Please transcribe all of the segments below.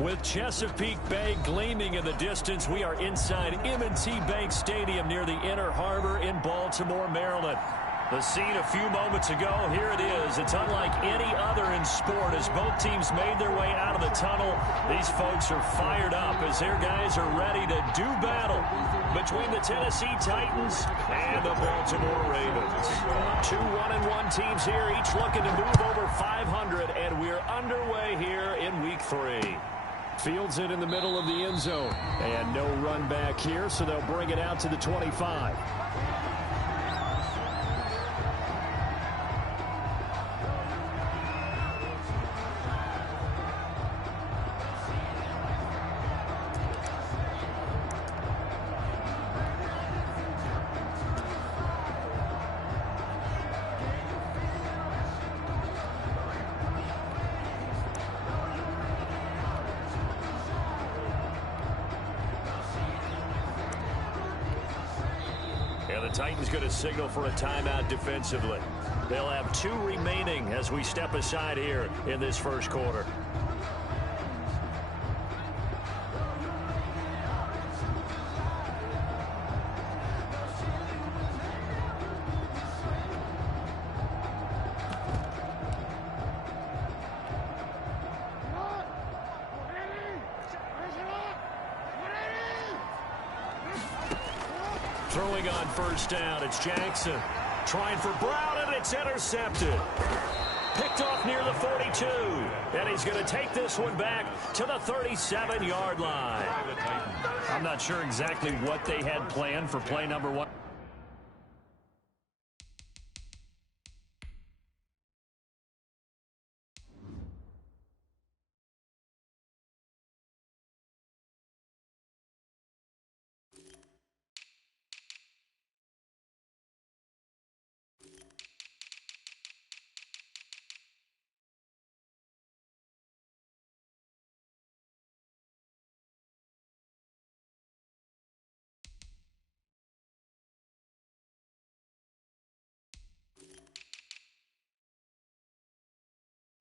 With Chesapeake Bay gleaming in the distance, we are inside M&T Bank Stadium near the Inner Harbor in Baltimore, Maryland. The scene a few moments ago, here it is. It's unlike any other in sport as both teams made their way out of the tunnel. These folks are fired up as their guys are ready to do battle between the Tennessee Titans and the Baltimore Ravens. Two 1-1 teams here, each looking to move over 500, and we're underway here in Week 3. Fields it in the middle of the end zone, and no run back here, so they'll bring it out to the 25. Titans going to signal for a timeout defensively. They'll have 2 remaining as we step aside here in this first quarter. Throwing on first down, it's Jackson. Trying for Brown, and it's intercepted. Picked off near the 42. And he's going to take this one back to the 37-yard line. I'm not sure exactly what they had planned for play number 1.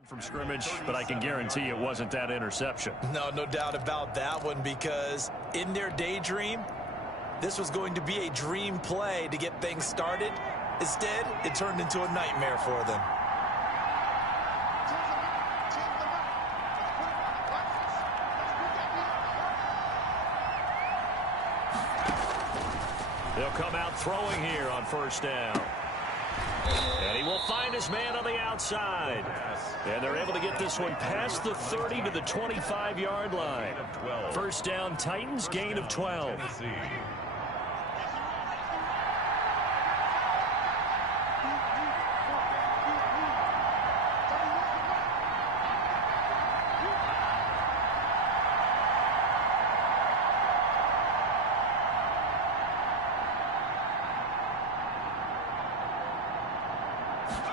From scrimmage, but I can guarantee it wasn't that interception. No doubt about that one, because in their daydream, this was going to be a dream play to get things started. Instead, it turned into a nightmare for them. They'll come out throwing here on first down. And he will find his man on the outside. And they're able to get this one past the 30 to the 25-yard line. First down, Titans, gain of 12.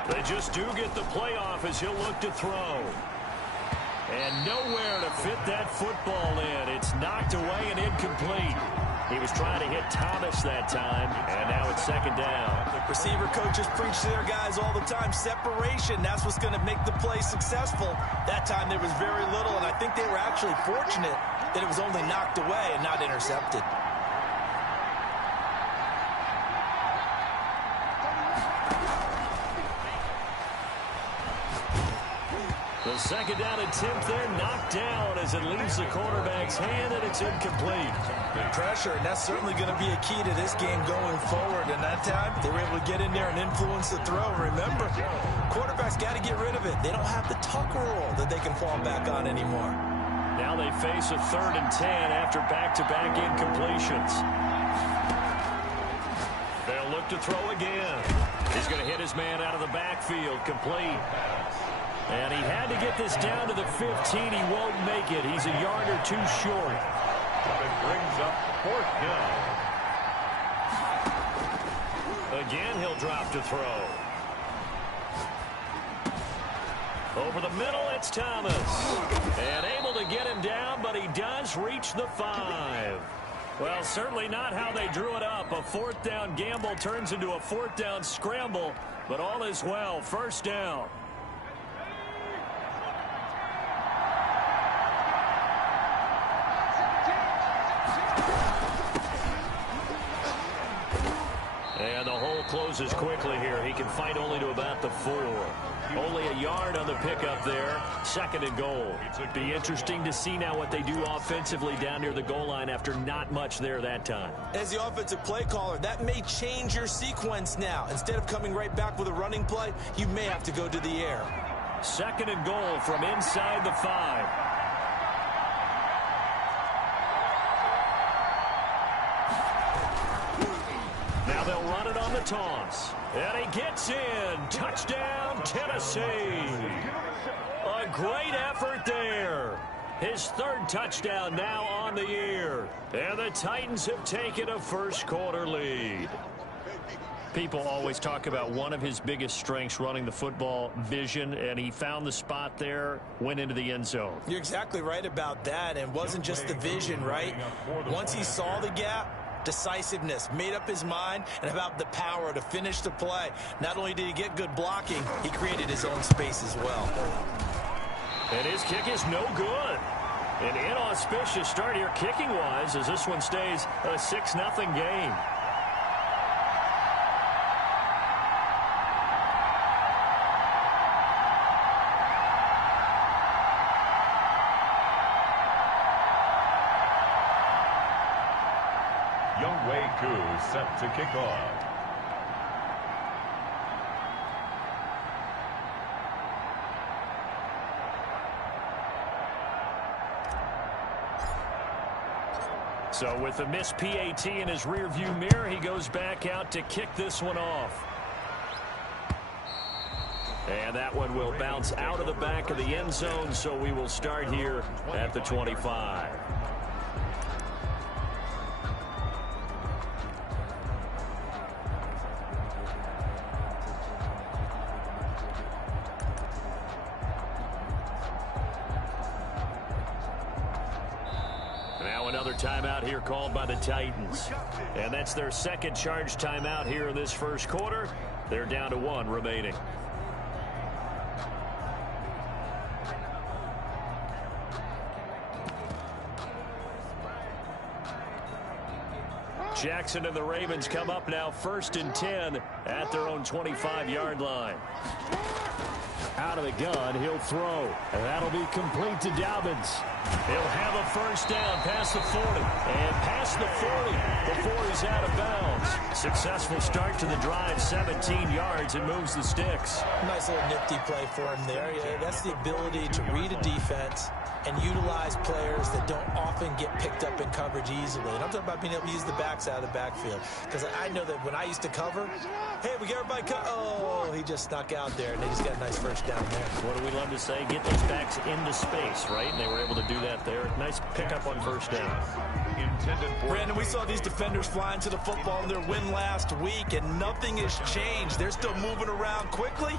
They just do get the playoff as he'll look to throw. And nowhere to fit that football in. It's knocked away and incomplete. He was trying to hit Thomas that time, and now it's second down. Receiver coaches preach to their guys all the time. Separation, that's what's going to make the play successful. That time there was very little, and I think they were actually fortunate that it was only knocked away and not intercepted. The second down attempt there knocked down as it leaves the quarterback's hand, and it's incomplete. Pressure, and that's certainly going to be a key to this game going forward. And that time, they were able to get in there and influence the throw. Remember, quarterbacks got to get rid of it. They don't have the Tucker rule that they can fall back on anymore. Now they face a 3rd and 10 after back-to-back incompletions. They'll look to throw again. He's going to hit his man out of the backfield, complete. And he had to get this down to the 15. He won't make it. He's a yard or 2 short. It brings up 4th down. Again, he'll drop to throw. Over the middle, it's Thomas. And able to get him down, but he does reach the 5. Well, certainly not how they drew it up. A 4th down gamble turns into a 4th down scramble, but all is well. First down. closes quickly here. He can fight only to about the 4. Only a yard on the pickup there. 2nd and goal. Be interesting to see now what they do offensively down near the goal line after not much there that time. As the offensive play caller, that may change your sequence now. Instead of coming right back with a running play, you may have to go to the air. 2nd and goal from inside the 5. Now they'll run it on the toss. And he gets in. Touchdown, Tennessee. A great effort there. His 3rd touchdown now on the year. And the Titans have taken a first-quarter lead. People always talk about one of his biggest strengths running the football, vision, and he found the spot there, went into the end zone. You're exactly right about that, and it wasn't just the vision, right? Once he saw the gap, decisiveness, made up his mind, and about the power to finish the play. Not only did he get good blocking, he created his own space as well. And his kick is no good. An inauspicious start here kicking-wise as this one stays a 6-0 game. Oooo set to kick off. So with the missed PAT in his rearview mirror, he goes back out to kick this one off. And that one will bounce out of the back of the end zone, so we will start here at the 25. Another timeout here called by the Titans. And that's their 2nd charge timeout here in this first quarter. They're down to 1 remaining. Jackson and the Ravens come up now 1st and 10 at their own 25-yard line. Out of the gun, he'll throw. And that'll be complete to Dobbins. He'll have a first down past the 40. And past the 40 before he's out of bounds. Successful start to the drive, 17 yards, and moves the sticks. Nice little nifty play for him there. Yeah, that's the ability to read a defense and utilize players that don't often get picked up in coverage easily. And I'm talking about being able to use the backs out of the backfield. Because I know that when I used to cover, hey, we get everybody oh, he just snuck out there, and they just got a nice first down there. What do we love to say? Get those backs into space, right? And they were able to do that there. Nice pickup on first down. Brandon, we saw these defenders flying to the football in their win last week, and nothing has changed. They're still moving around quickly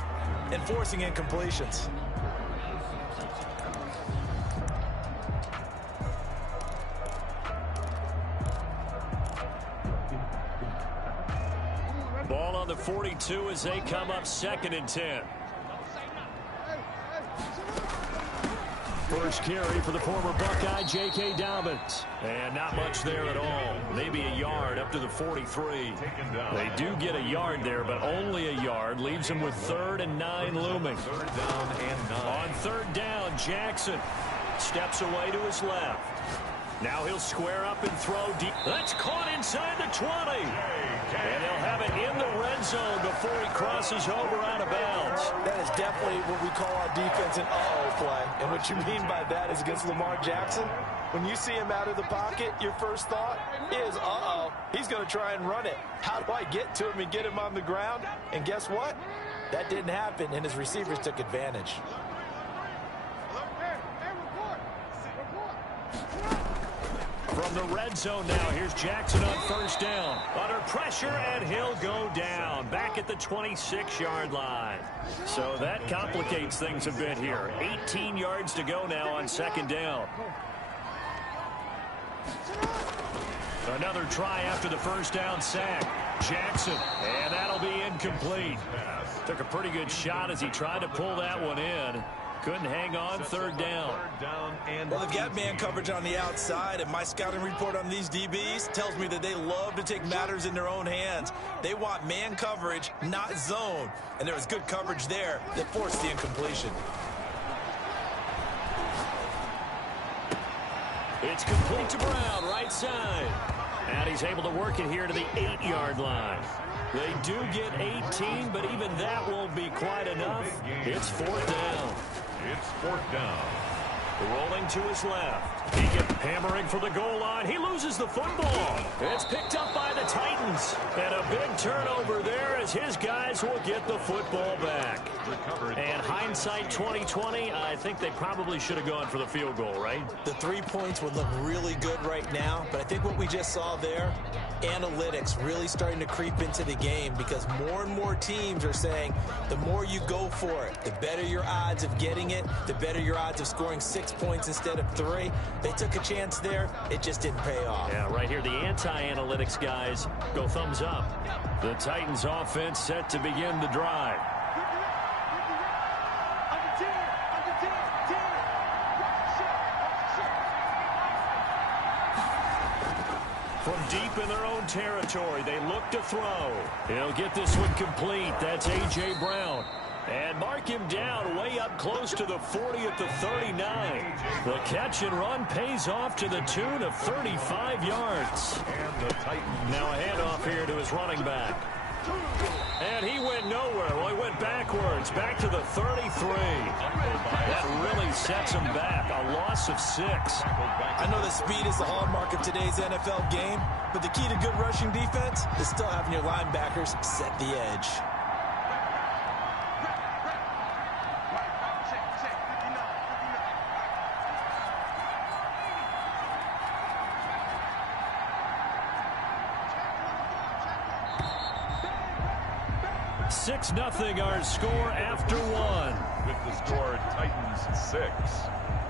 and forcing incompletions. Ball on the 42 as they come up 2nd and 10. First carry for the former Buckeye, J.K. Dobbins. And not much there at all. Maybe a yard up to the 43. They do get a yard there, but only a yard. Leaves them with 3rd and 9 looming. On 3rd down, Jackson steps away to his left. Now he'll square up and throw deep. That's caught inside the 20. And he'll have it in the red zone before he crosses over out of bounds. That is definitely what we call our defense an uh-oh play. And what you mean by that is against Lamar Jackson, when you see him out of the pocket, your first thought is, uh-oh, he's going to try and run it. How do I get to him and get him on the ground? And guess what? That didn't happen, and his receivers took advantage. From the red zone now, here's Jackson on first down. Under pressure, and he'll go down. Back at the 26-yard line. So that complicates things a bit here. 18 yards to go now on 2nd down. Another try after the first down sack. Jackson, and that'll be incomplete. Took a pretty good shot as he tried to pull that one in. Couldn't hang on, third down. Well, they've got man coverage on the outside, and my scouting report on these DBs tells me that they love to take matters in their own hands. They want man coverage, not zone. And there was good coverage there that forced the incompletion. It's complete to Brown, right side. And he's able to work it here to the 8-yard line. They do get 18, but even that won't be quite enough. It's fourth down. It's fourth down. Rolling to his left. He gets hammering for the goal line. He loses the football. It's picked up by the Titans. And a big turnover there as his guys will get the football back. And hindsight 2020, I think they probably should have gone for the field goal, right? The 3 points would look really good right now, but I think what we just saw there, analytics really starting to creep into the game because more and more teams are saying the more you go for it, the better your odds of getting it, the better your odds of scoring 6 points instead of 3. They took a chance there. It just didn't pay off. Yeah, right here, the anti-analytics guys go thumbs up. The Titans offense set to begin the drive. From deep in their own territory, they look to throw. He'll get this one complete. That's A.J. Brown. And mark him down way up close to the 40 at the 39. The catch and run pays off to the tune of 35 yards. And the Titans. Now a handoff here to his running back. And he went nowhere. Well, he went backwards, back to the 33. That really sets him back. A loss of 6. I know that speed is the hallmark of today's NFL game, but the key to good rushing defense is still having your linebackers set the edge. Six nothing our score after one. With the score, Titans 6,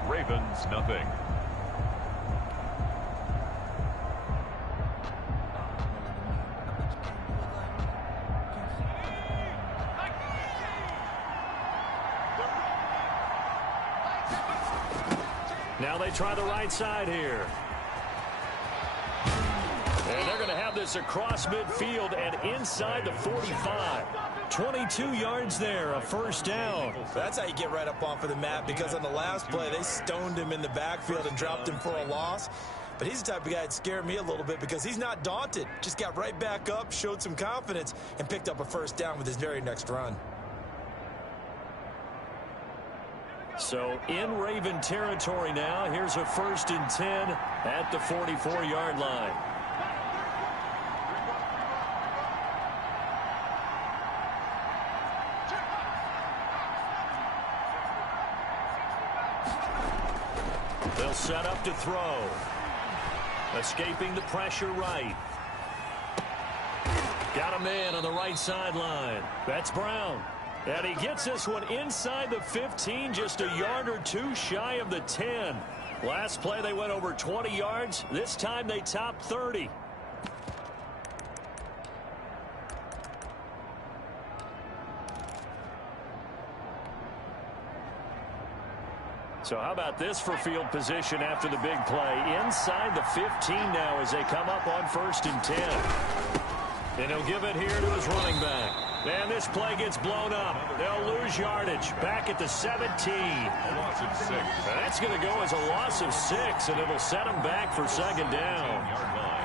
Ravens nothing. Now they try the right side here. And they're going to have this across midfield and inside the 45. 22 yards there, a first down. That's how you get right up off of the map, because on the last play, they stoned him in the backfield and dropped him for a loss. But he's the type of guy that scared me a little bit because he's not daunted. Just got right back up, showed some confidence, and picked up a first down with his very next run. So in Raven territory now, here's a 1st and 10 at the 44-yard line. They'll set up to throw. Escaping the pressure right. Got a man on the right sideline. That's Brown. And he gets this one inside the 15, just a yard or two shy of the 10. Last play they went over 20 yards. This time they topped 30. So how about this for field position after the big play? Inside the 15 now as they come up on 1st and 10. And he'll give it here to his running back. And this play gets blown up. They'll lose yardage. Back at the 17. A loss of 6. That's going to go as a loss of 6, and it'll set them back for 2nd down. Yard line.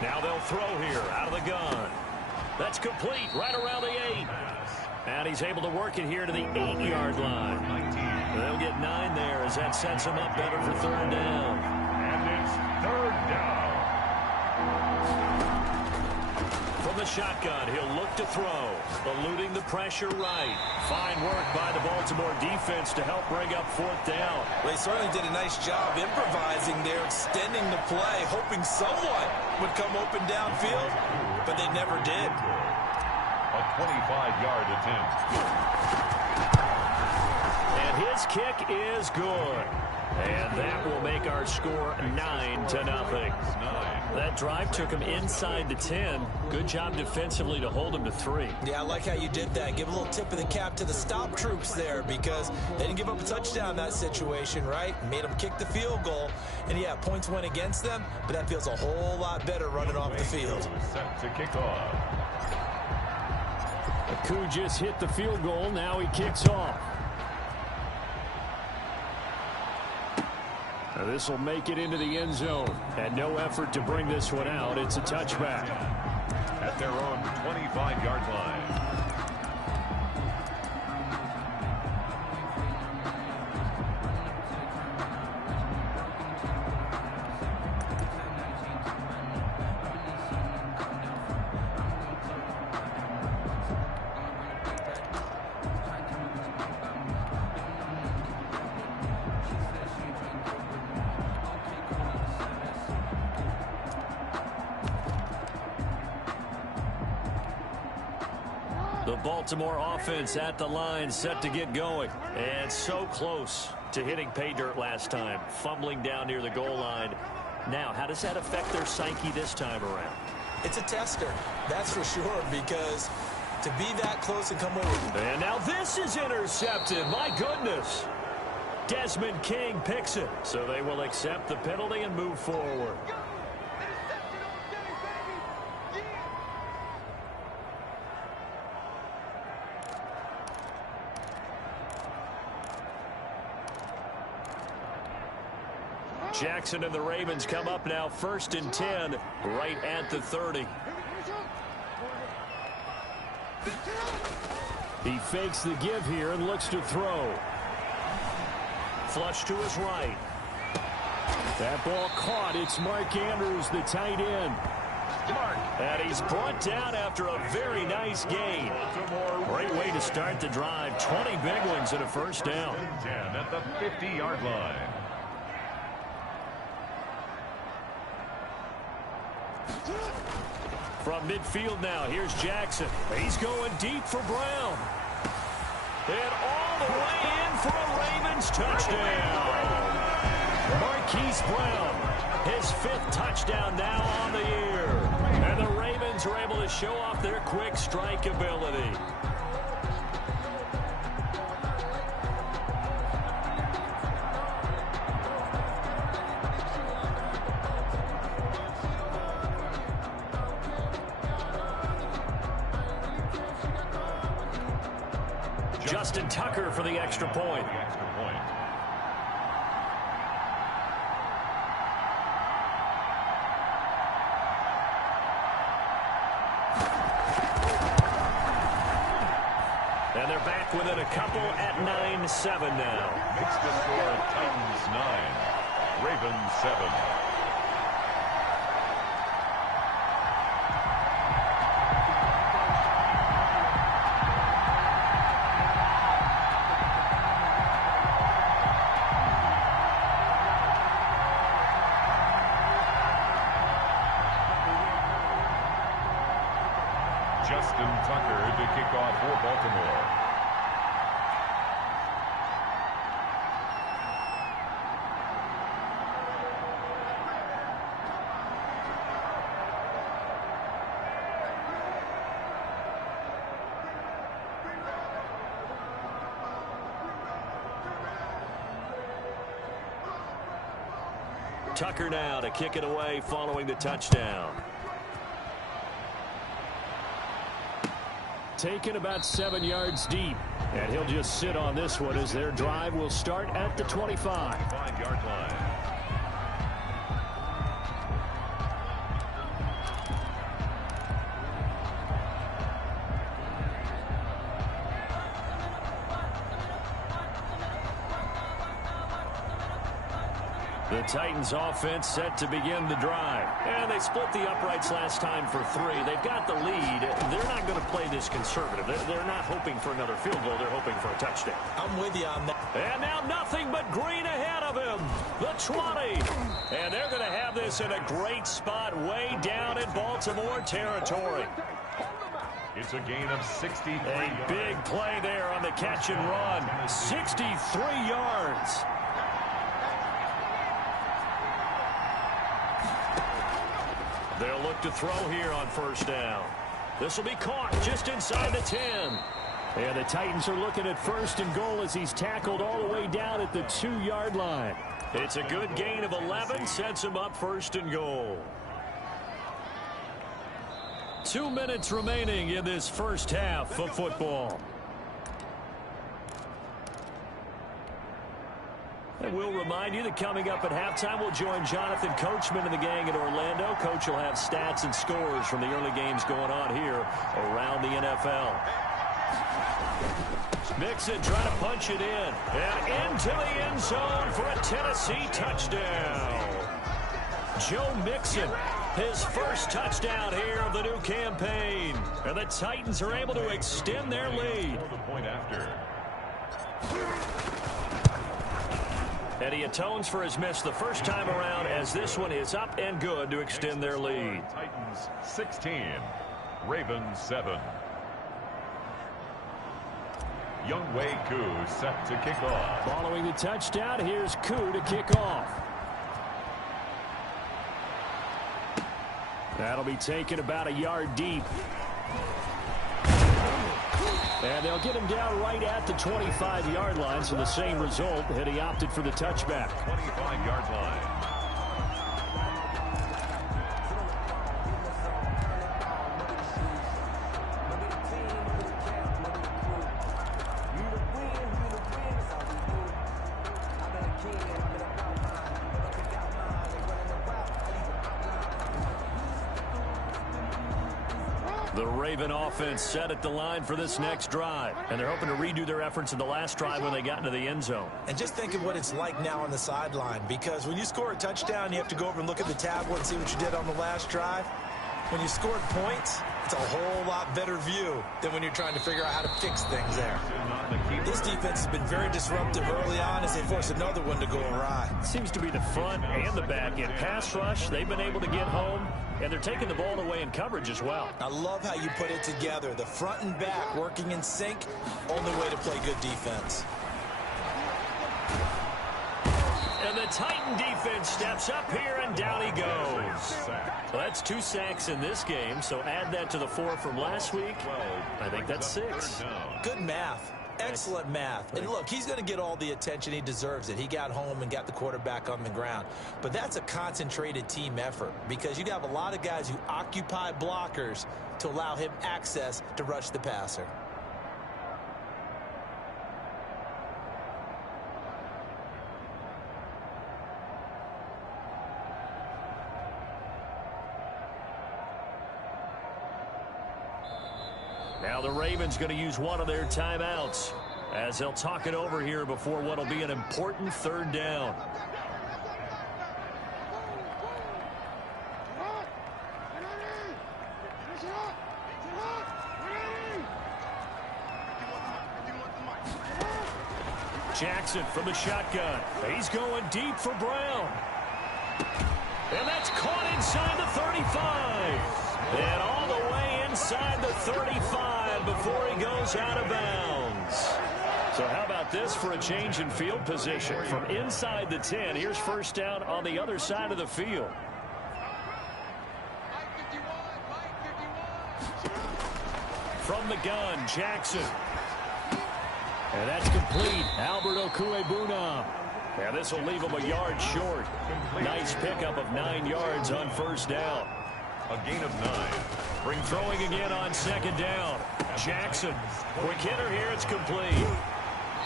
Now they'll throw here out of the gun. That's complete right around the 8. And he's able to work it here to the 8-yard line. They'll get 9 there as that sets him up better for 3rd down. And it's 3rd down. From the shotgun, he'll look to throw. Eluding the pressure right. Fine work by the Baltimore defense to help bring up 4th down. Well, they certainly did a nice job improvising there, extending the play, hoping someone would come open downfield, but they never did. A 25-yard attempt. And his kick is good. And that will make our score 9-0. That drive took him inside the 10. Good job defensively to hold him to 3. Yeah, I like how you did that. Give a little tip of the cap to the stop troops there because they didn't give up a touchdown in that situation, right? Made them kick the field goal. And, yeah, points went against them, but that feels a whole lot better running off the field. Set to kick off. Oooo just hit the field goal. Now he kicks off. This will make it into the end zone. And no effort to bring this one out. It's a touchback. At their own 25-yard line. The Baltimore offense at the line, set to get going. And so close to hitting pay dirt last time. Fumbling down near the goal line. Now, how does that affect their psyche this time around? It's a tester, that's for sure, because to be that close and come away with... And now this is intercepted. My goodness. Desmond King picks it. So they will accept the penalty and move forward. Jackson and the Ravens come up now 1st and 10 right at the 30. He fakes the give here and looks to throw. Flush to his right. That ball caught. It's Mark Andrews, the tight end. And he's brought down after a very nice gain. Great way to start the drive. 20 big ones and a first down. 10 at the 50-yard line. From midfield now, here's Jackson. He's going deep for Brown. And all the way in for a Ravens touchdown. Marquise Brown, his 5th touchdown now on the year. And the Ravens are able to show off their quick strike ability. Justin Tucker for the extra point. And they're back within a couple at 9-7 now. Makes the score Titans 9, Ravens 7. Justin Tucker to kick off for Baltimore. Tucker now to kick it away following the touchdown. Taken about 7 yards deep. And he'll just sit on this one as their drive will start at the 25. 5-yard line. The Titans offense set to begin the drive. And they split the uprights last time for 3. They've got the lead. They're not going to play this conservative. They're not hoping for another field goal. They're hoping for a touchdown. I'm with you on that. And now nothing but green ahead of him. The 20. And they're going to have this in a great spot way down in Baltimore territory. It's a gain of 63 yards. A big play there on the catch and run. 63 yards. They'll look to throw here on first down. This will be caught just inside the 10. And the Titans are looking at first and goal as he's tackled all the way down at the 2-yard line. It's a good gain of 11, sets him up first and goal. 2 minutes remaining in this first half of football. And we'll remind you that coming up at halftime, we'll join Jonathan Coachman and the gang at Orlando. Coach will have stats and scores from the early games going on here around the NFL. Mixon trying to punch it in. And into the end zone for a Tennessee touchdown. Joe Mixon, his first touchdown here of the new campaign. And the Titans are able to extend their lead. The point after. And he atones for his miss the first time around as this one is up and good to extend their lead. Titans 16, Ravens 7. Younghoe Koo set to kick off. Following the touchdown, here's Koo to kick off. That'll be taken about a yard deep. And they'll get him down right at the 25-yard line, so the same result, and he opted for the touchback. 25-yard line. The Raven offense set at the line for this next drive. And they're hoping to redo their efforts in the last drive when they got into the end zone. And just think of what it's like now on the sideline, because when you score a touchdown, you have to go over and look at the tablet and see what you did on the last drive. When you scored points, it's a whole lot better view than when you're trying to figure out how to fix things there. This defense has been very disruptive early on as they force another one to go awry. Seems to be the front and the back end. Pass rush, they've been able to get home, and they're taking the ball away in coverage as well. I love how you put it together. The front and back working in sync, only way to play good defense. And the Titan defense steps up here, and down he goes. So that's 2 sacks in this game, so add that to the 4 from last week. I think that's 6. Good math. Excellent math. And look, he's going to get all the attention. He deserves it. He got home and got the quarterback on the ground. But that's a concentrated team effort because you have a lot of guys who occupy blockers to allow him access to rush the passer. Now the Ravens going to use one of their timeouts as they'll talk it over here before what will be an important 3rd down. Jackson from the shotgun. He's going deep for Brown. And that's caught inside the 35. And all the way inside the 35 before he goes out of bounds. So how about this for a change in field position? From inside the 10, here's first down on the other side of the field. From the gun, Jackson. And that's complete. Albert Okuebunam. And this will leave him a yard short. Nice pickup of 9 yards on first down. A gain of 9. Throwing again on 2nd down. Jackson. Quick hitter here. It's complete.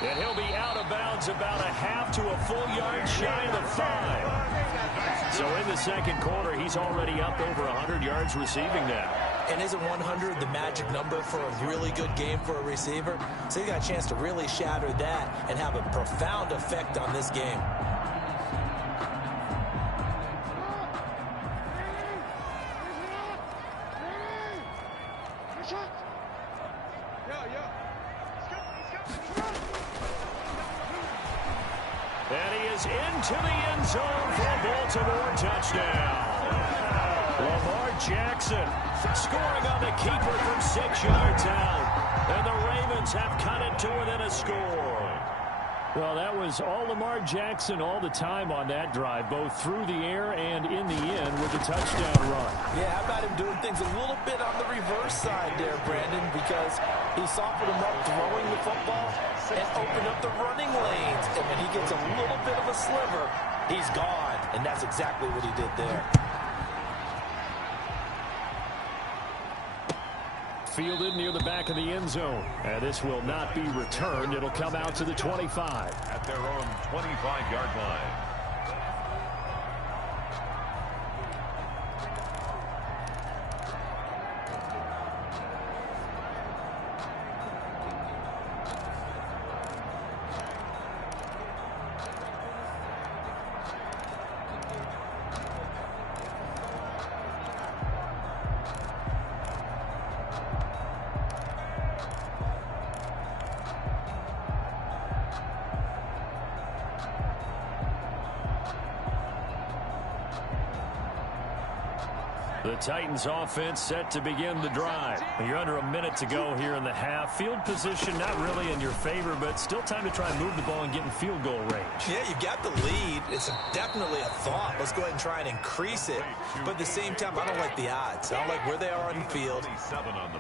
And he'll be out of bounds about a half to a full yard shy of the 5. So in the 2nd quarter, he's already up over 100 yards receiving now. And isn't 100 the magic number for a really good game for a receiver? So you got a chance to really shatter that and have a profound effect on this game. And he is into the end zone for a Baltimore touchdown. Lamar Jackson scoring on the keeper from 6 yards out. And the Ravens have cut it to within a score. Well, that was all Lamar Jackson all the time on that drive, both through the air and in the end with the touchdown run. Yeah, how about him doing things a little bit on the reverse side there, Brandon, because he softened him up throwing the football and opened up the running lanes. And when he gets a little bit of a sliver, he's gone. And that's exactly what he did there. Fielded near the back of the end zone. And this will not be returned. It'll come out to the 25. At their own 25-yard line. The Titans offense set to begin the drive. You're under a minute to go here in the half. Field position not really in your favor, but still time to try and move the ball and get in field goal range. Yeah, you got the lead. It's definitely a thought. Let's go ahead and try and increase it. But at the same time, I don't like the odds. I don't like where they are on the field.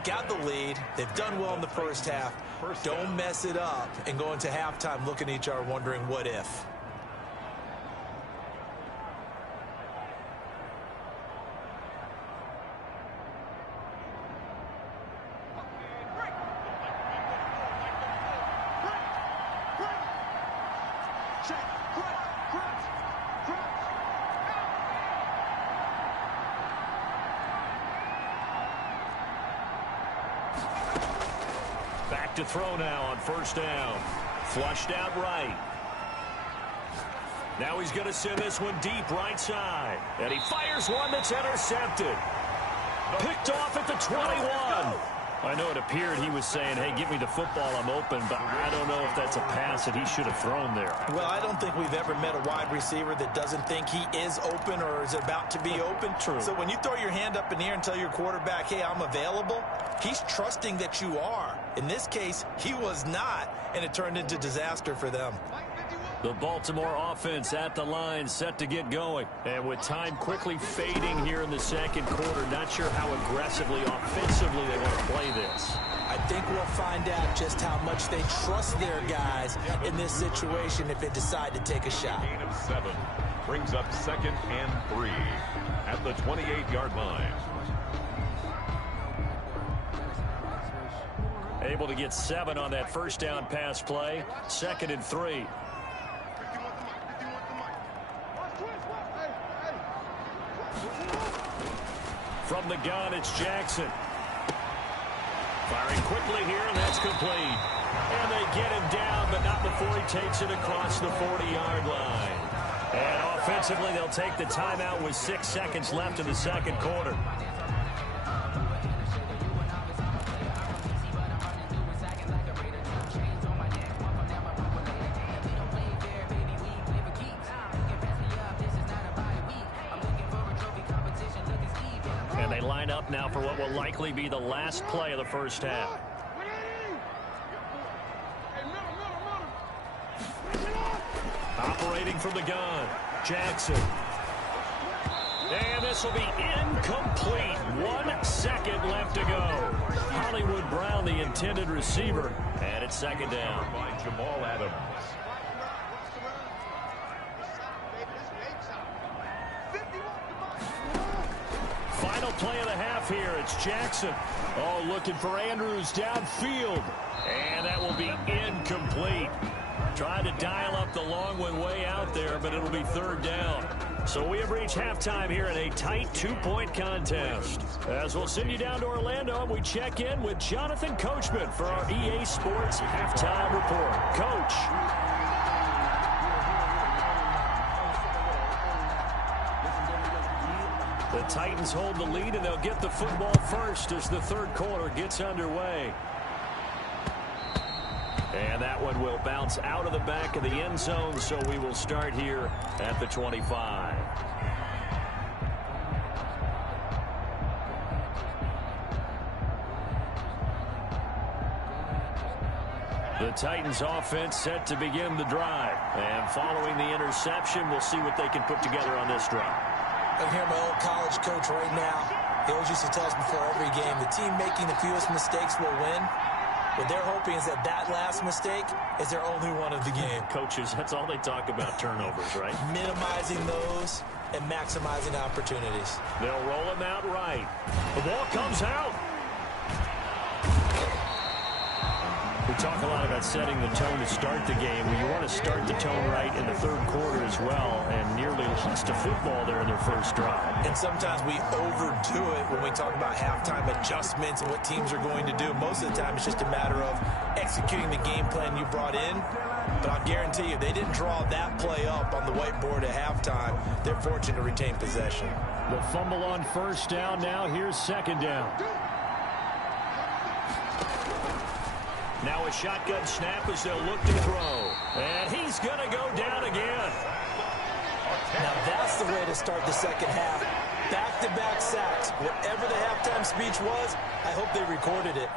Got the lead. They've done well in the first half. Don't mess it up and go into halftime looking at each other wondering what if. Back to throw now on first down. Flushed out right. Now he's going to send this one deep right side. And he fires one that's intercepted. Picked off at the 21. I know it appeared he was saying, hey, give me the football, I'm open, but I don't know if that's a pass that he should have thrown there. Well, I don't think we've ever met a wide receiver that doesn't think he is open or is about to be open. True. So when you throw your hand up in the air and tell your quarterback, hey, I'm available, he's trusting that you are. In this case, he was not, and it turned into disaster for them. The Baltimore offense at the line, set to get going. And with time quickly fading here in the second quarter, not sure how aggressively, offensively they want to play this. I think we'll find out just how much they trust their guys in this situation if they decide to take a shot. Gain of 7 brings up 2nd and 3 at the 28-yard line. Able to get 7 on that first down pass play. 2nd and 3. From the gun, it's Jackson. Firing quickly here, and that's complete. And they get him down, but not before he takes it across the 40-yard line. And offensively, they'll take the timeout with 6 seconds left in the second quarter. Up now for what will likely be the last play of the first half. Operating from the gun, Jackson. And this will be incomplete. 1 second left to go. Hollywood Brown, the intended receiver, and it's second down. By Jamal Adams. Final play of the half here. It's Jackson. Oh, looking for Andrews downfield. And that will be incomplete. Tried to dial up the long one way out there, but it'll be third down. So we have reached halftime here in a tight 2-point contest. As we'll send you down to Orlando, and we check in with Jonathan Coachman for our EA Sports Halftime Report. Coach. The Titans hold the lead, and they'll get the football first as the third quarter gets underway. And that one will bounce out of the back of the end zone, so we will start here at the 25. The Titans offense set to begin the drive. And following the interception, we'll see what they can put together on this drive. I'm here, my old college coach right now. He always used to tell us before every game, the team making the fewest mistakes will win. What they're hoping is that last mistake is their only one of the game. Coaches, that's all they talk about, turnovers, right? Minimizing those and maximizing opportunities. They'll roll him out right. The ball comes out. We talk a lot about setting the tone to start the game. Well, you want to start the tone right in the third quarter as well, and nearly lost a football there in their first drive. And sometimes we overdo it when we talk about halftime adjustments and what teams are going to do. Most of the time, it's just a matter of executing the game plan you brought in. But I'll guarantee you, they didn't draw that play up on the whiteboard at halftime. They're fortunate to retain possession. The fumble on first down. Now here's second down. Now a shotgun snap as they'll look to throw. And he's going to go down again. Now that's the way to start the second half. Back-to-back sacks. Whatever the halftime speech was, I hope they recorded it.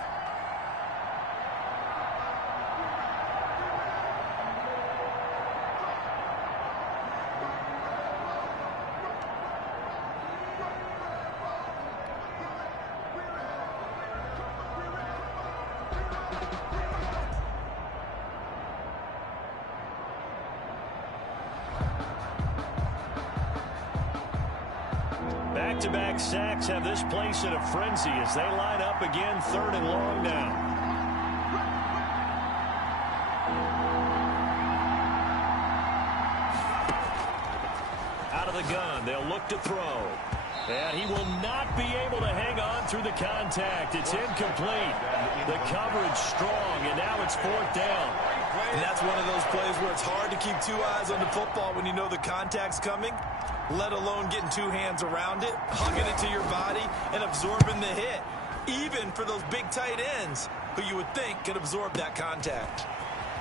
Back-to-back sacks have this place in a frenzy as they line up again, third and long now. Out of the gun, they'll look to throw. And he will not be able to hang on through the contact. It's incomplete. The coverage strong, and now it's fourth down. And that's one of those plays where it's hard to keep two eyes on the football when you know the contact's coming, let alone getting two hands around it, hugging it to your body, and absorbing the hit, even for those big tight ends who you would think could absorb that contact.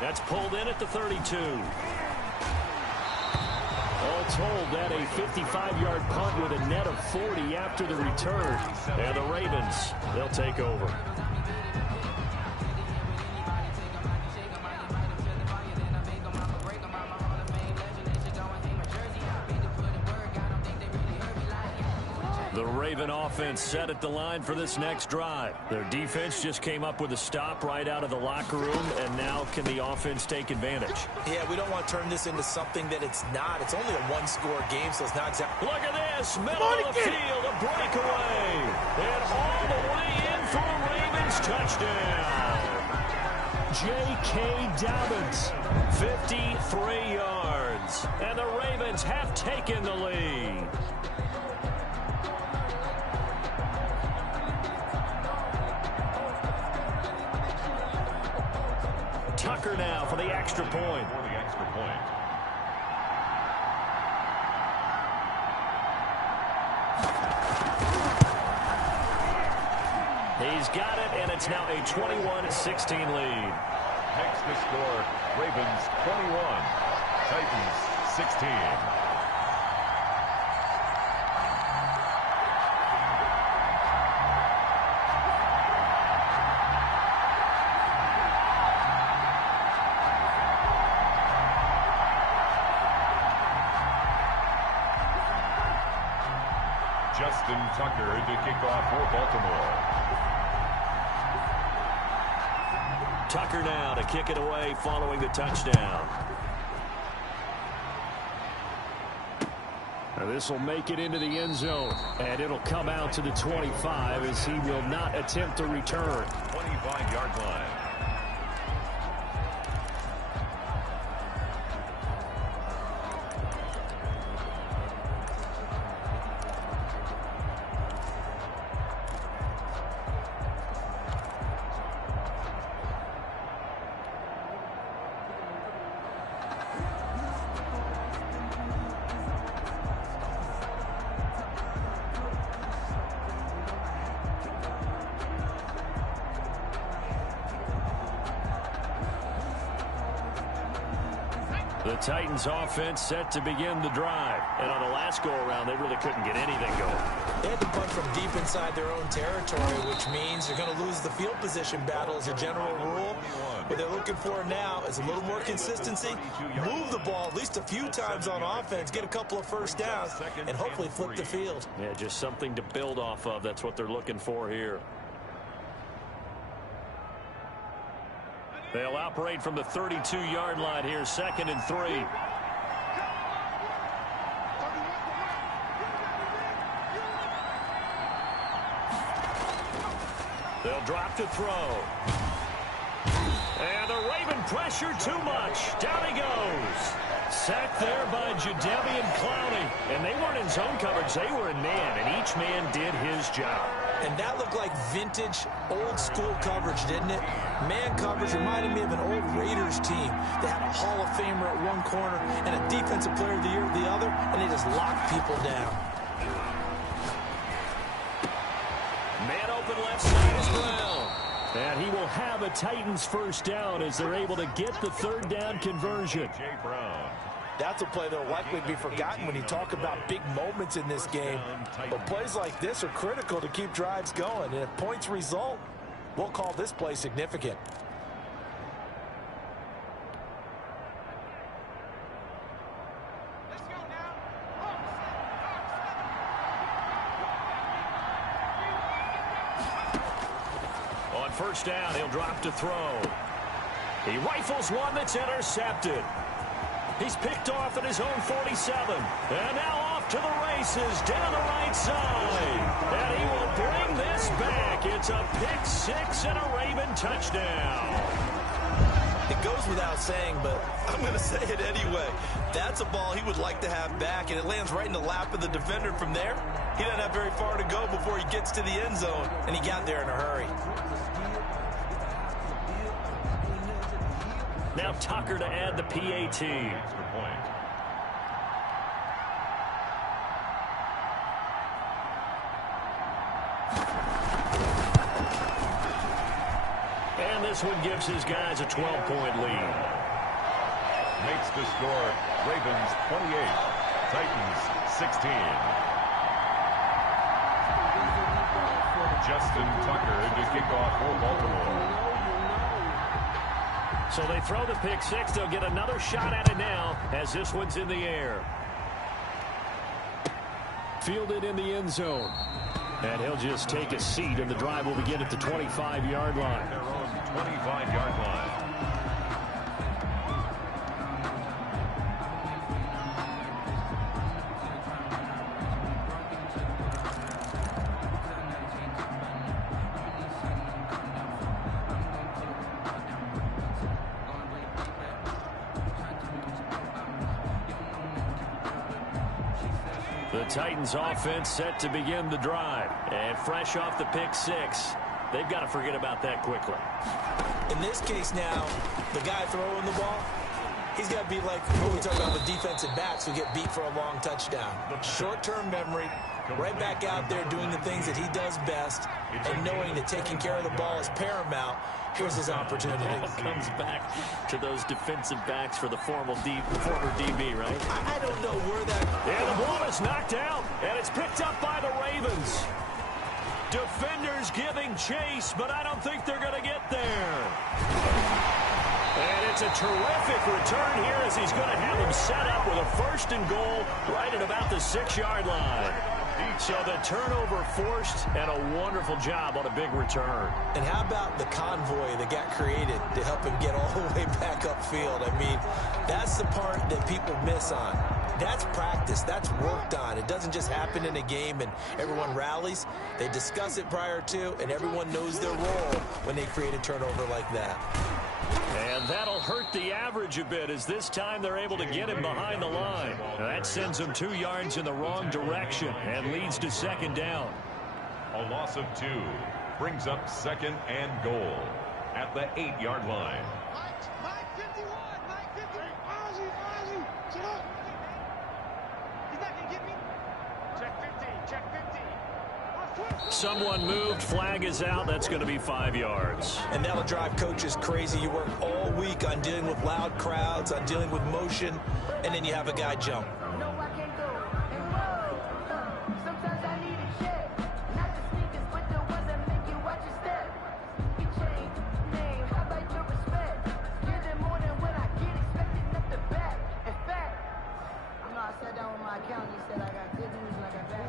That's pulled in at the 32. All told, that a 55-yard punt with a net of 40 after the return. And the Ravens, they'll take over. The Raven offense set at the line for this next drive. Their defense just came up with a stop right out of the locker room, and now can the offense take advantage? Yeah, we don't want to turn this into something that it's not. It's only a one-score game, so it's not exactly... Look at this, middle of the field, a breakaway. And all the way in for a Ravens touchdown. J.K. Dobbins, 53 yards. And the Ravens have taken the lead. Tucker now for the extra point. He's got it, and it's now a 21-16 lead. Next to score, Ravens 21, Titans 16. Justin Tucker to kick off for Baltimore. Tucker now to kick it away following the touchdown. This will make it into the end zone, and it'll come out to the 25 as he will not attempt to return. 25-yard line. The Titans offense set to begin the drive. And on the last go-around, they really couldn't get anything going. They had to punt from deep inside their own territory, which means they're going to lose the field position battle as a general rule. What they're looking for now is a little more consistency, move the ball at least a few times on offense, get a couple of first downs, and hopefully flip the field. Yeah, just something to build off of. That's what they're looking for here. They'll operate from the 32-yard line here, 2nd and 3. They'll drop to throw. And the Raven pressure too much. Down he goes. Sacked there by Jadeveon Clowney. And they weren't in zone coverage. They were in man, and each man did his job. And that looked like vintage, old-school coverage, didn't it? Man coverage reminded me of an old Raiders team. They had a Hall of Famer at one corner and a Defensive Player of the Year at the other, and they just locked people down. Man open left side is Brown. And he will have a Titans first down as they're able to get the 3rd down conversion. Jay Brown. That's a play that will likely be forgotten when you talk about big moments in this game. But plays like this are critical to keep drives going. And if points result, we'll call this play significant. On first down, he'll drop to throw. He rifles one that's intercepted. He's picked off at his own 47. And now off to the races down the right side. And he will bring this back. It's a pick 6 and a Raven touchdown. It goes without saying, but I'm going to say it anyway. That's a ball he would like to have back, and it lands right in the lap of the defender from there. He doesn't have very far to go before he gets to the end zone, and he got there in a hurry. Now Tucker to add the PAT. Extra point. And this one gives his guys a 12-point lead. Makes the score Ravens 28, Titans 16. Justin Tucker to kick off for Baltimore. So they throw the pick 6. They'll get another shot at it now as this one's in the air. Fielded in the end zone. And he'll just take a seat, and the drive will begin at the 25-yard line. Their own 25-yard line. The Titans offense set to begin the drive. And fresh off the pick 6, they've got to forget about that quickly. In this case now, the guy throwing the ball, he's got to be like what we talk about with defensive backs who get beat for a long touchdown. Short-term memory, right back out there doing the things that he does best, and knowing that taking care of the ball is paramount. Here's his opportunity. Comes back to those defensive backs for the former DB, right? I don't know where that... And the ball is knocked out, and it's picked up by the Ravens. Defenders giving chase, but I don't think they're going to get there. And it's a terrific return here as he's going to have him set up with a 1st and goal right at about the 6-yard line. So the turnover forced, and a wonderful job on a big return. And how about the convoy that got created to help him get all the way back upfield? I mean, that's the part that people miss on. That's practice. That's worked on. It doesn't just happen in a game and everyone rallies. They discuss it prior to, and everyone knows their role when they create a turnover like that. And that'll hurt the average a bit as this time they're able to get him behind the line. That sends him 2 yards in the wrong direction and leads to 2nd down. A loss of 2 brings up 2nd and goal at the 8-yard line. Mike 51, Mike 50. Ozzy, sit up. He's not going to get me. Check 15, check 15. Someone moved. Flag is out. That's going to be 5 yards. And that'll drive coaches crazy. You work all week on dealing with loud crowds, on dealing with motion, and then you have a guy jump.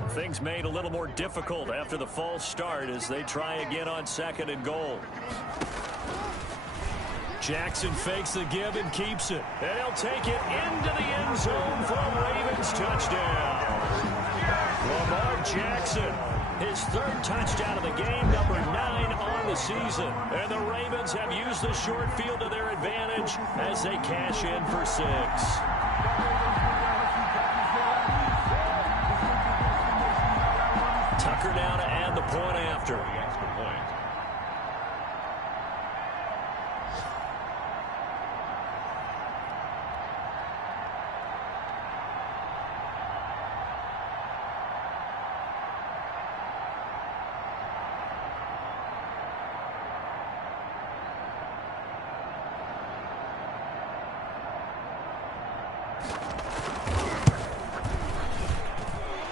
Things made a little more difficult after the false start as they try again on 2nd and goal. Jackson fakes the give and keeps it. And he'll take it into the end zone for a Ravens touchdown. Lamar Jackson, his 3rd touchdown of the game, number 9 on the season. And the Ravens have used the short field to their advantage as they cash in for 6. Tucker down to add the point after. The extra point.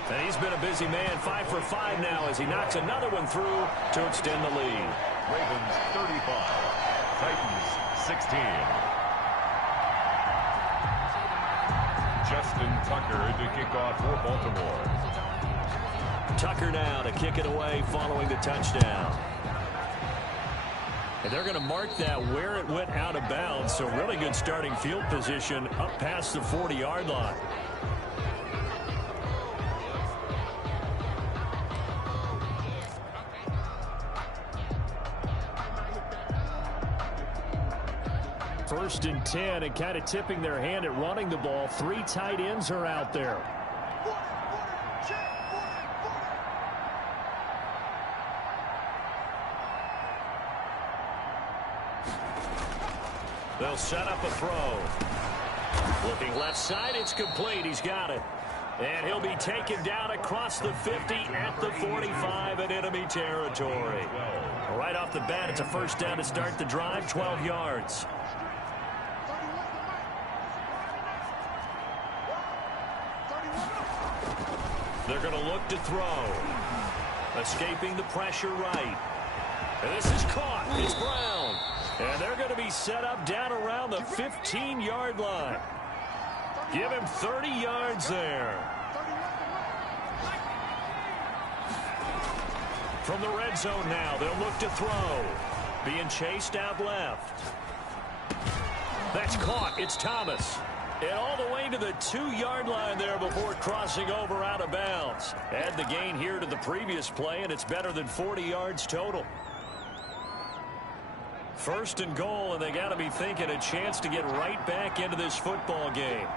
And he's been a busy man, 5 for 5 now as he knocks another one through to extend the lead. Ravens 35, Titans 16. Justin Tucker to kick off for Baltimore. Tucker now to kick it away following the touchdown. And they're going to mark that where it went out of bounds, so really good starting field position up past the 40-yard line. First and 10, and kind of tipping their hand at running the ball. 3 tight ends are out there. They'll set up a throw. Looking left side, it's complete. He's got it. And he'll be taken down across the 50 at the 45 in enemy territory. Right off the bat, it's a first down to start the drive, 12 yards. They're going to look to throw. Escaping the pressure right. And this is caught. It's Brown. And they're going to be set up down around the 15-yard line. Give him 30 yards there. From the red zone now, they'll look to throw. Being chased out left. That's caught. It's Thomas. And all the way to the 2-yard line there before crossing over out of bounds. Add the gain here to the previous play, and it's better than 40 yards total. First and goal, and they got to be thinking a chance to get right back into this football game.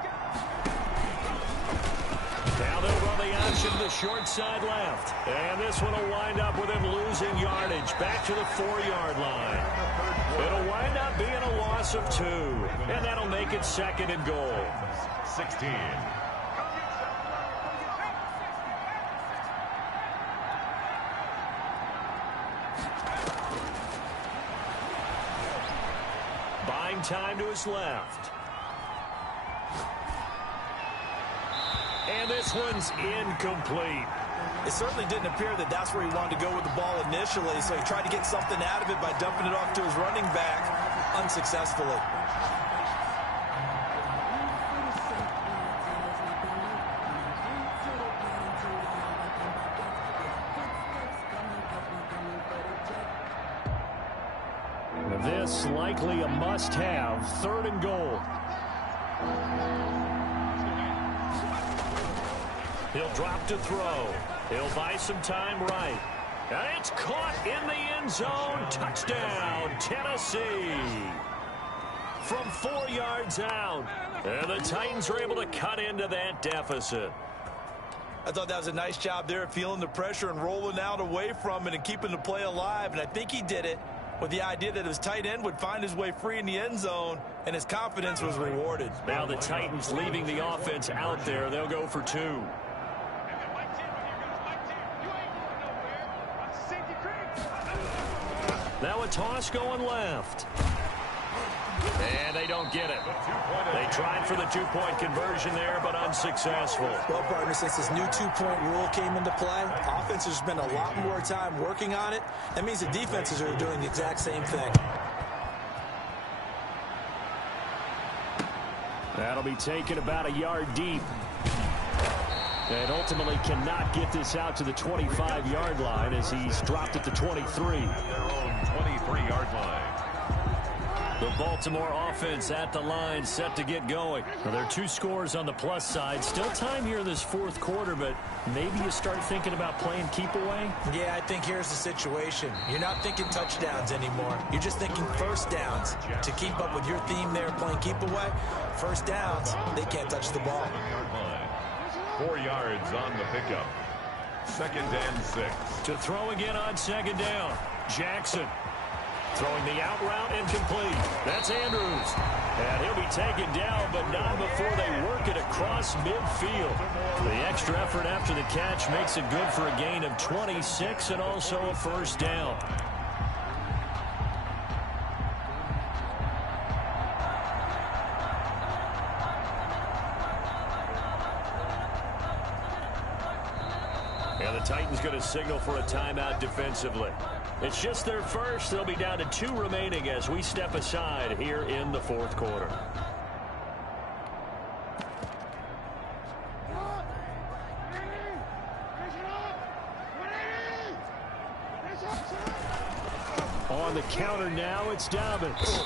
Now they'll run the option to the short side left. And this one will wind up with him losing yardage back to the 4-yard line. It'll wind up being a loss of 2. And that'll make it 2nd and goal. 16. Buying time to his left. And this one's incomplete. It certainly didn't appear that that's where he wanted to go with the ball initially, so he tried to get something out of it by dumping it off to his running back unsuccessfully. This likely a must-have, 3rd and goal. He'll drop to throw. He'll buy some time right. And it's caught in the end zone. Touchdown, Tennessee. From 4 yards out. And the Titans are able to cut into that deficit. I thought that was a nice job there, feeling the pressure and rolling out away from it and keeping the play alive. And I think he did it with the idea that his tight end would find his way free in the end zone, and his confidence was rewarded. Now the Titans leaving the offense out there. They'll go for 2. toss going left. And they don't get it. They tried for the two-point conversion there, but unsuccessful. Well, partner, since this new two-point rule came into play, offense has spent a lot more time working on it. That means the defenses are doing the exact same thing. That'll be taken about a yard deep. And ultimately cannot get this out to the 25-yard line as he's dropped at the 23. Their own 23-yard line. The Baltimore offense at the line, set to get going. Well, there are 2 scores on the plus side. Still time here in this fourth quarter, but maybe you start thinking about playing keep away? Yeah, I think here's the situation. You're not thinking touchdowns anymore. You're just thinking first downs. To keep up with your theme there, playing keep away, first downs, they can't touch the ball. 4 yards on the pickup. 2nd and 6. To throw again on 2nd down. Jackson. Throwing the out route incomplete. That's Andrews. And he'll be taken down, but not before they work it across midfield. The extra effort after the catch makes it good for a gain of 26 and also a first down. And the Titans going to signal for a timeout defensively. It's just their first. They'll be down to 2 remaining as we step aside here in the fourth quarter. On the counter now, it's Dobbins.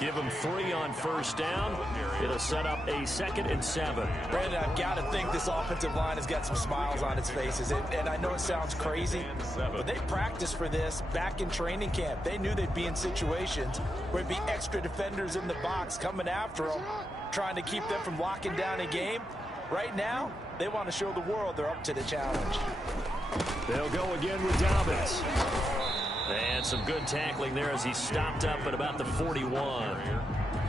Give him 3 on first down. It'll set up a 2nd and 7. Brandon, I've got to think this offensive line has got some smiles on its faces. And I know it sounds crazy, but they practiced for this back in training camp. They knew they'd be in situations where it'd be extra defenders in the box coming after them, trying to keep them from locking down a game. Right now, they want to show the world they're up to the challenge. They'll go again with Dobbins. And some good tackling there as he stopped up at about the 41.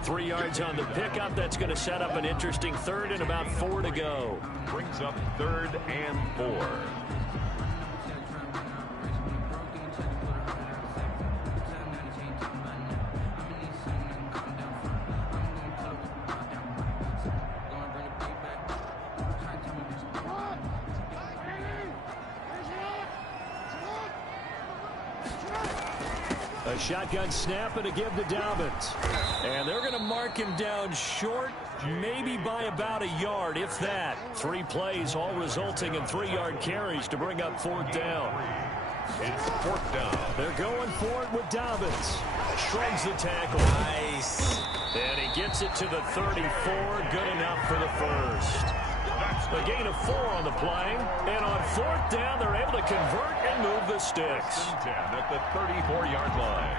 3 yards on the pickup. That's going to set up an interesting 3rd and about 4 to go. Brings up 3rd and 4. A shotgun snap and a give to Dobbins. And they're going to mark him down short, maybe by about a yard, if that. 3 plays, all resulting in 3-yard carries to bring up 4th down. It's 4th down. They're going for it with Dobbins. Shrugs the tackle. Nice. And he gets it to the 34. Good enough for the first. A gain of 4 on the play. And on 4th down, they're able to convert and move the sticks. 10 at the 34-yard line.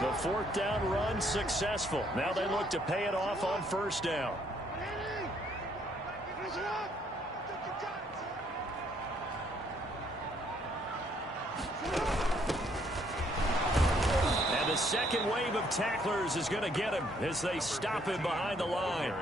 The 4th down run successful. Now they look to pay it off on first down. And the second wave of tacklers is going to get him as they stop him behind the line.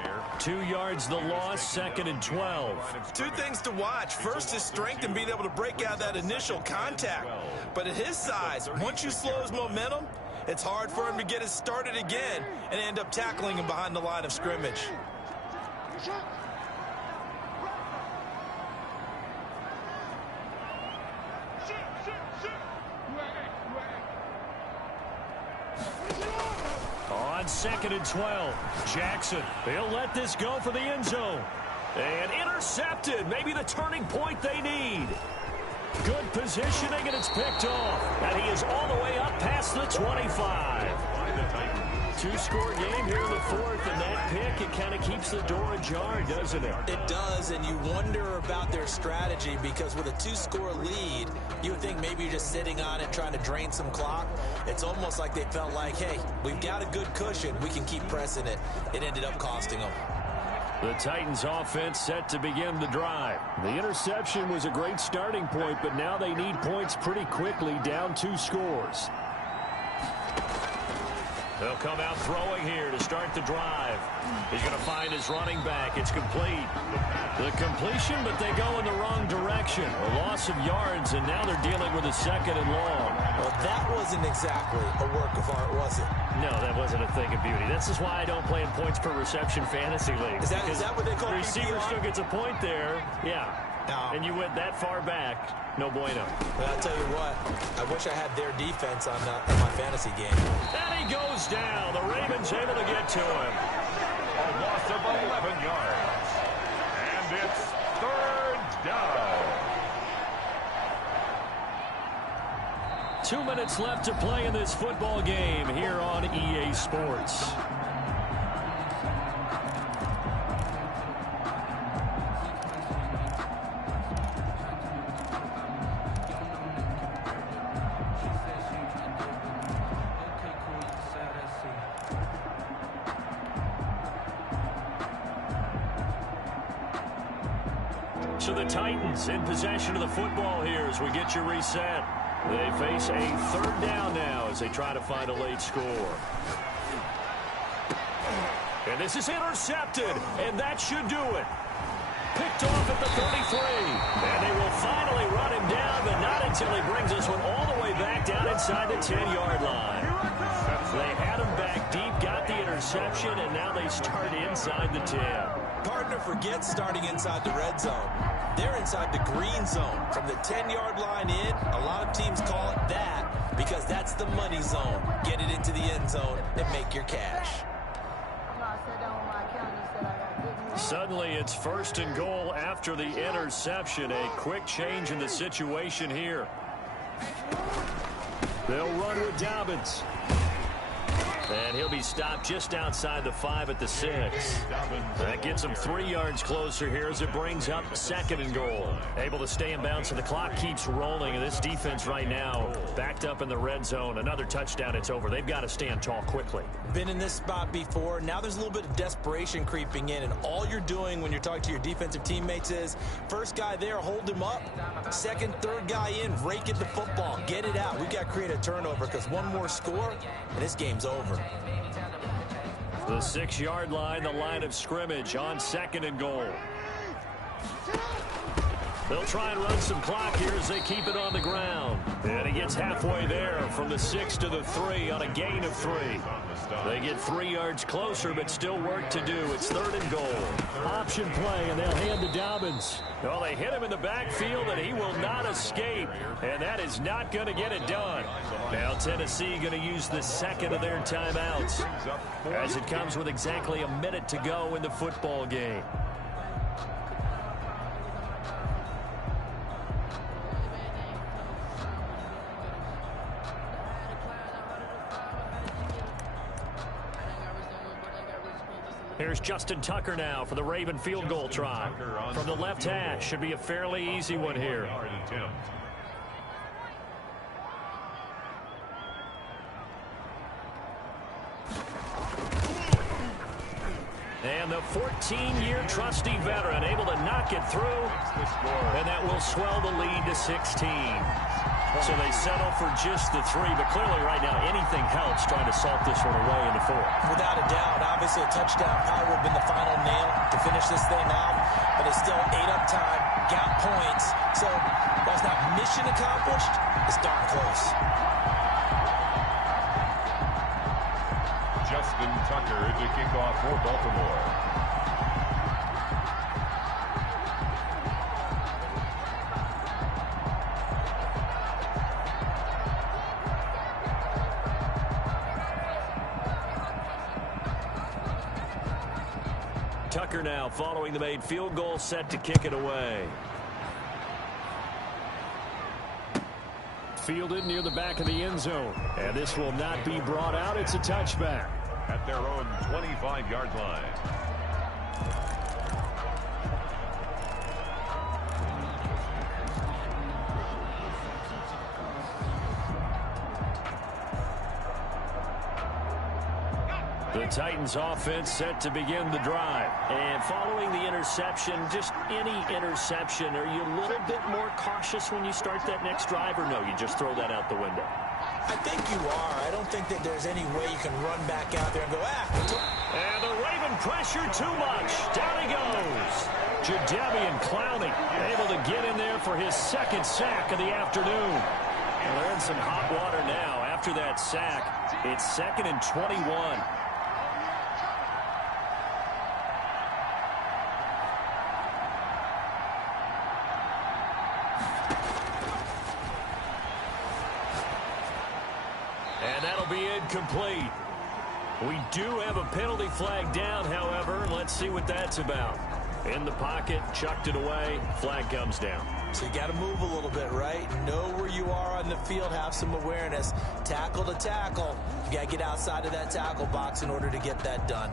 2 yards the loss, 2nd and 12. 2 things to watch. First, his strength and being able to break out that initial contact. But at his size, once you slow his momentum, it's hard for him to get it started again and end up tackling him behind the line of scrimmage. On 2nd and 12, Jackson, he'll let this go for the end zone. And intercepted, maybe the turning point they need. Good positioning, and it's picked off. And he is all the way up past the 25. 2-score game here in the 4th, and that pick, it kind of keeps the door ajar, doesn't it? It does, and you wonder about their strategy because with a 2-score lead, you would think maybe you're just sitting on it trying to drain some clock. It's almost like they felt like, hey, we've got a good cushion. We can keep pressing it. It ended up costing them. The Titans offense set to begin the drive. The interception was a great starting point, but now they need points pretty quickly, down 2 scores. They'll come out throwing here to start the drive. He's going to find his running back. It's complete. The completion, but they go in the wrong direction. A loss of yards, and now they're dealing with a 2nd and long. Well, that wasn't exactly a work of art, was it? No, that wasn't a thing of beauty. This is why I don't play in points per reception fantasy league. Is that what they call the receiver PPR? still gets a point there. Yeah. No. And you went that far back. No bueno. But I'll tell you what, I wish I had their defense on my fantasy game. And he goes down. The Ravens able to get to him. A loss of 11 yards. And it's 3rd down. 2 minutes left to play in this football game here on EA Sports. So the Titans in possession of the football here as we get you reset. They face a 3rd down now as they try to find a late score. And this is intercepted, and that should do it. Picked off at the 33. And they will finally run him down, but not until he brings this one all the way back down inside the 10-yard line. They had him back deep, got the interception, and now they start inside the 10. Partner forgets starting inside the red zone. They're inside the green zone. From the 10-yard line in, a lot of teams call it that because that's the money zone. Get it into the end zone and make your cash. Suddenly it's 1st and goal after the interception. A quick change in the situation here. They'll run with Dobbins. And he'll be stopped just outside the 5 at the 6. That gets him 3 yards closer here as it brings up 2nd and goal. Able to stay in bounds, and the clock keeps rolling. And this defense right now backed up in the red zone. Another touchdown, it's over. They've got to stand tall quickly. Been in this spot before. Now there's a little bit of desperation creeping in, and all you're doing when you're talking to your defensive teammates is first guy there, hold him up. 2nd, 3rd guy in, rake at the football. Get it out. We've got to create a turnover because one more score, and this game's over. The 6-yard line, the line of scrimmage on 2nd and goal. They'll try and run some clock here as they keep it on the ground. And he gets halfway there from the 6 to the 3 on a gain of 3. They get 3 yards closer, but still work to do. It's 3rd and goal. Option play, and they'll hand to Dobbins. Well, they hit him in the backfield, and he will not escape. And that is not going to get it done. Now Tennessee going to use the 2nd of their timeouts as it comes with exactly a minute to go in the football game. Here's Justin Tucker now for the Raven field goal try. From the left hash, should be a fairly easy one here. And the 14-year trusty veteran able to knock it through, and that will swell the lead to 16. So they settle for just the 3, but clearly right now anything helps trying to salt this one away in the 4th. Without a doubt, obviously a touchdown probably would have been the final nail to finish this thing out, but it's still 8 up time, got points, so while it's not mission accomplished, it's darn close. Justin Tucker to kick off for Baltimore. Tucker now following the made field goal, set to kick it away. Fielded near the back of the end zone. And this will not be brought out. It's a touchback. At their own 25-yard line. The Titans offense set to begin the drive. And following the interception, just any interception, are you a little bit more cautious when you start that next drive, or no, you just throw that out the window? I think you are. I don't think that there's any way you can run back out there and go, And the Raven pressure too much. Down he goes. Jadeveon Clowney able to get in there for his second sack of the afternoon. Well, they're in some hot water now. After that sack, it's 2nd and 21. And that'll be incomplete. We do have a penalty flag down, however. Let's see what that's about. In the pocket, chucked it away, flag comes down. So you got to move a little bit, right? Know where you are on the field, have some awareness. Tackle to tackle. You got to get outside of that tackle box in order to get that done.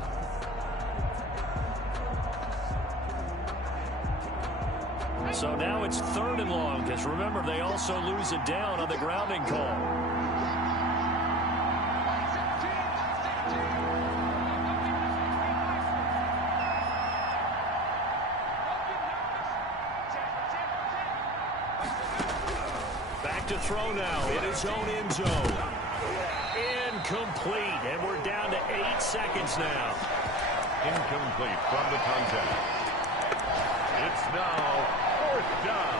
So now it's 3rd and long, because remember, they also lose it down on the grounding call. To throw now in his own end zone. Incomplete, and we're down to 8 seconds now. Incomplete from the contact. It's now 4th down.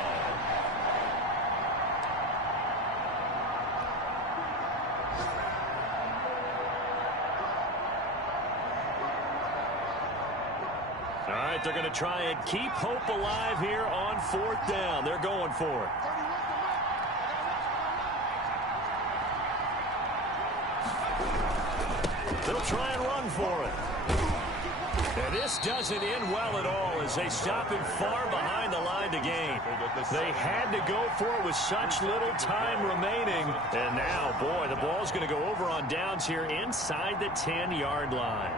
All right, they're going to try and keep hope alive here on 4th down. They're going for it. They'll try and run for it. And this doesn't end well at all as they stop him far behind the line to gain. They had to go for it with such little time remaining. And now, boy, the ball's going to go over on downs here inside the 10-yard line.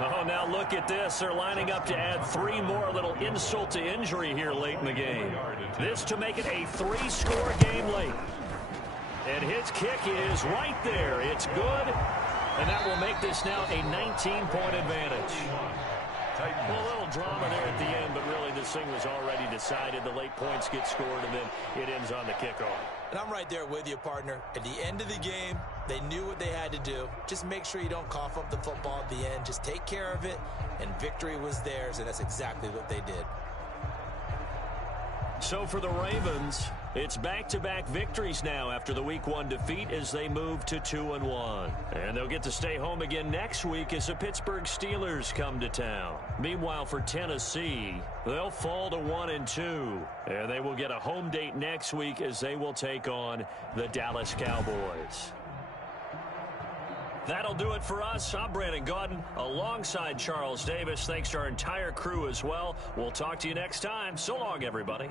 Oh, now look at this. They're lining up to add 3 more, a little insult to injury here late in the game. This to make it a 3-score game late. And his kick is right there. It's good. And that will make this now a 19-point advantage. Well, a little drama there at the end, but really this thing was already decided. The late points get scored, and then it ends on the kickoff. And I'm right there with you, partner. At the end of the game, they knew what they had to do. Just make sure you don't cough up the football at the end. Just take care of it, and victory was theirs, and that's exactly what they did. So for the Ravens, it's back-to-back victories now after the Week 1 defeat as they move to 2-1. And they'll get to stay home again next week as the Pittsburgh Steelers come to town. Meanwhile, for Tennessee, they'll fall to 1-2. And they will get a home date next week as they will take on the Dallas Cowboys. That'll do it for us. I'm Brandon Gaudin alongside Charles Davis. Thanks to our entire crew as well. We'll talk to you next time. So long, everybody.